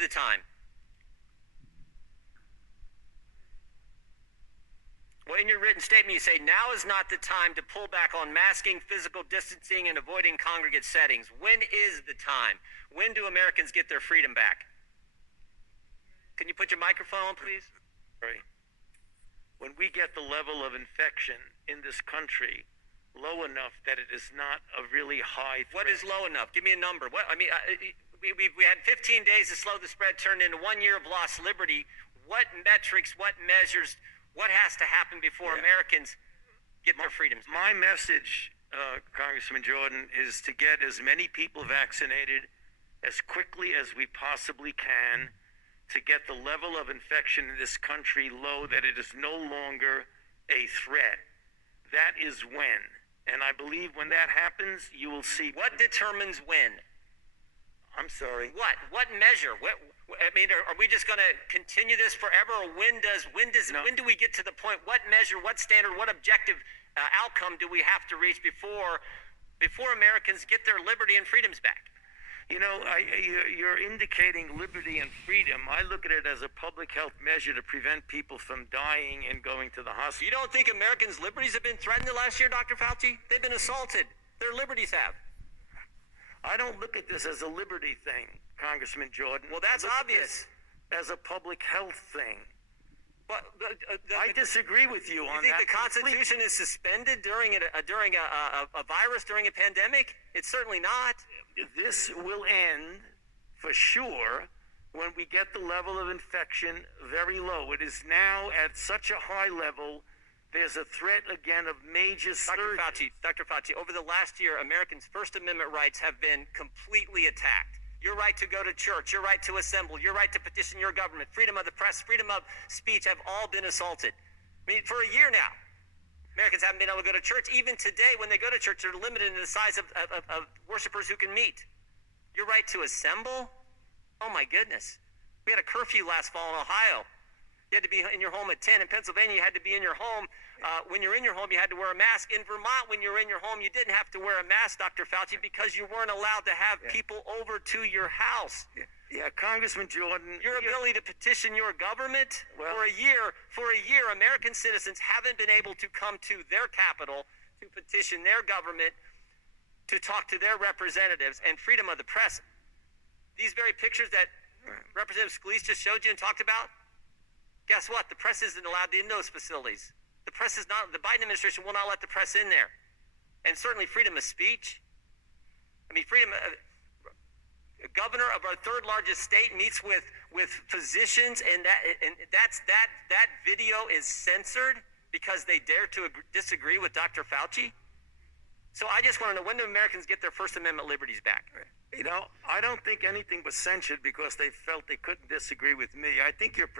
the time? Well, in your written statement, you say, now is not the time to pull back on masking, physical distancing, and avoiding congregate settings. When is the time? When do Americans get their freedom back? Can you put your microphone on, please? Sorry. When we get the level of infection in this country low enough that it is not a really high threat. What is low enough? Give me a number. What, I mean, we had 15 days to slow the spread, turned into 1 year of lost liberty. What metrics, what measures, what has to happen before Americans get their freedoms back? My message, Congressman Jordan, is to get as many people vaccinated as quickly as we possibly can to get the level of infection in this country low that it is no longer a threat. That is when. And I believe when that happens, you will see. What determines when? I'm sorry. What? What measure? I mean, are we just going to continue this forever, or when do we get to the point? What measure? What standard? What objective outcome do we have to reach before Americans get their liberty and freedoms back? You know, you're indicating liberty and freedom. I look at it as a public health measure to prevent people from dying and going to the hospital. You don't think Americans' liberties have been threatened the last year, Dr. Fauci? They've been assaulted. Their liberties have. I don't look at this as a liberty thing, Congressman Jordan. Well, that's obvious. As a public health thing. But I disagree with you on that. You think the Constitution is suspended during a virus, during a pandemic? It's certainly not. This will end for sure when we get the level of infection very low. It is now at such a high level. There's a threat again of major surge. Dr. Fauci, over the last year, Americans' First Amendment rights have been completely attacked. Your right to go to church, your right to assemble, your right to petition your government, freedom of the press, freedom of speech have all been assaulted. I mean, for a year now, Americans haven't been able to go to church. Even today, when they go to church, they're limited in the size of worshipers who can meet. Your right to assemble? Oh my goodness. We had a curfew last fall in Ohio. You had to be in your home at 10. In Pennsylvania, you had to be in your home. When you're in your home, you had to wear a mask. In Vermont, when you're in your home, you didn't have to wear a mask, Dr. Fauci, because you weren't allowed to have people over to your house. Yeah, Congressman Jordan. Your ability to petition your government for a year, American citizens haven't been able to come to their capital to petition their government, to talk to their representatives, and freedom of the press. These very pictures that Representative Scalise just showed you and talked about, guess what? The press isn't allowed in those facilities. The press is not. The Biden administration will not let the press in there, and certainly freedom of speech. I mean, freedom. Governor of our third largest state meets with physicians, and that video is censored because they dare to disagree with Dr. Fauci. So I just want to know, when do Americans get their First Amendment liberties back? You know, I don't think anything was censored because they felt they couldn't disagree with me. I think you're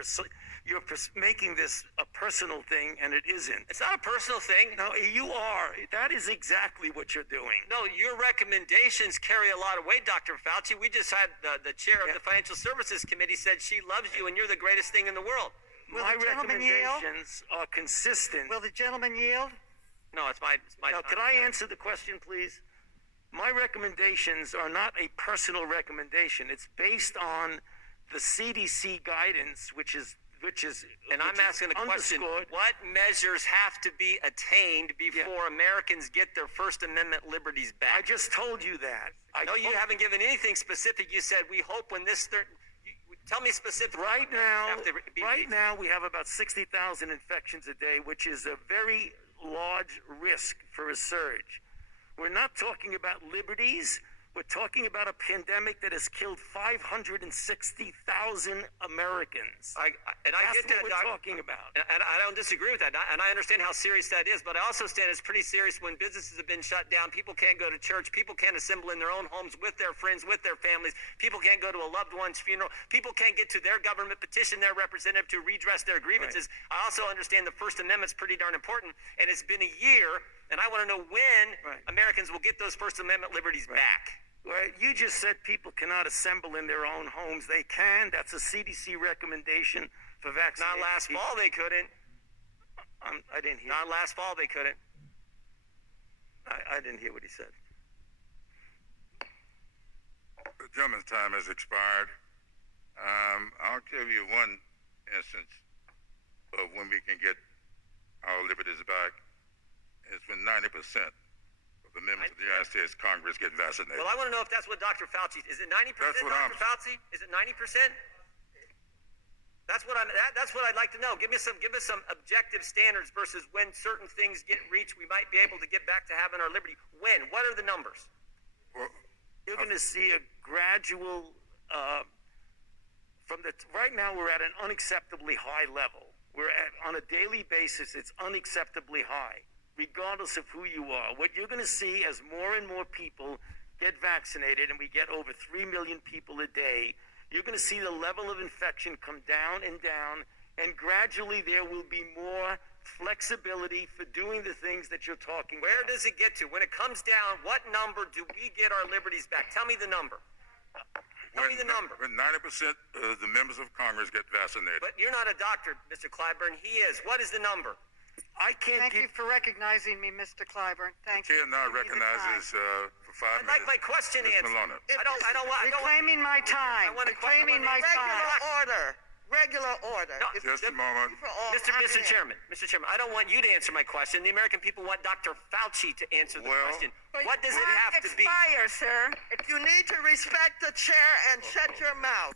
making this a personal thing, and it isn't. It's not a personal thing. No, you are. That is exactly what you're doing. No, your recommendations carry a lot of weight, Dr. Fauci. We just had the chair of the Financial Services Committee said she loves you and you're the greatest thing in the world. My recommendations are consistent. Will the gentleman yield? No, it's my Now, could I answer the question, please? My recommendations are not a personal recommendation. It's based on the CDC guidance, which is. And I'm asking the question: what measures have to be attained before Americans get their First Amendment liberties back? I just told you that. No, you haven't given anything specific. You said we hope when this. Tell me specifically. Right now, we have about 60,000 infections a day, which is a very large risk for a surge. We're not talking about liberties. We're talking about a pandemic that has killed 560,000 Americans. I get that, what we're talking about. And I don't disagree with that. And I understand how serious that is. But I also understand it's pretty serious when businesses have been shut down. People can't go to church. People can't assemble in their own homes with their friends, with their families. People can't go to a loved one's funeral. People can't get to their government, petition their representative to redress their grievances. Right. I also understand the First Amendment's pretty darn important. And it's been a year. And I want to know when Americans will get those First Amendment liberties back. Well, you just said people cannot assemble in their own homes. They can. That's a CDC recommendation for vaccination. Not last fall they couldn't. I didn't hear. Not last fall they couldn't. I didn't hear what he said. The gentleman's time has expired. I'll give you one instance of when we can get our liberties back. It's when 90% of the members of the United States Congress get vaccinated. Well, I want to know if that's what Dr. Fauci is. It 90%, That's what Dr. Fauci? Is it 90%? That's what I'd like to know. Give us some objective standards versus when certain things get reached, we might be able to get back to having our liberty. When? What are the numbers? Well, You're going to see a gradual, right now we're at an unacceptably high level. On a daily basis, it's unacceptably high, regardless of who you are. What you're going to see as more and more people get vaccinated, and we get over 3 million people a day, you're going to see the level of infection come down, and gradually there will be more flexibility for doing the things that you're talking about. Where does it get to? When it comes down, what number do we get our liberties back? Tell me the number. Tell me the number. When 90% of the members of Congress get vaccinated. But you're not a doctor, Mr. Clyburn. He is. What is the number? I can't Thank you for recognizing me, Mr. Clyburn. Thank you. Chair now for giving me the recognizes time. for 5 I'd like minutes. my question Ms. answered. Maloney. I don't want. Reclaiming my time. Reclaiming my time. Regular order. No, Just a moment. Mr. Chairman, I don't want you to answer my question. The American people want Dr. Fauci to answer the Well, question. What does it have to be? Expire, sir. If you need to respect the chair and shut your mouth.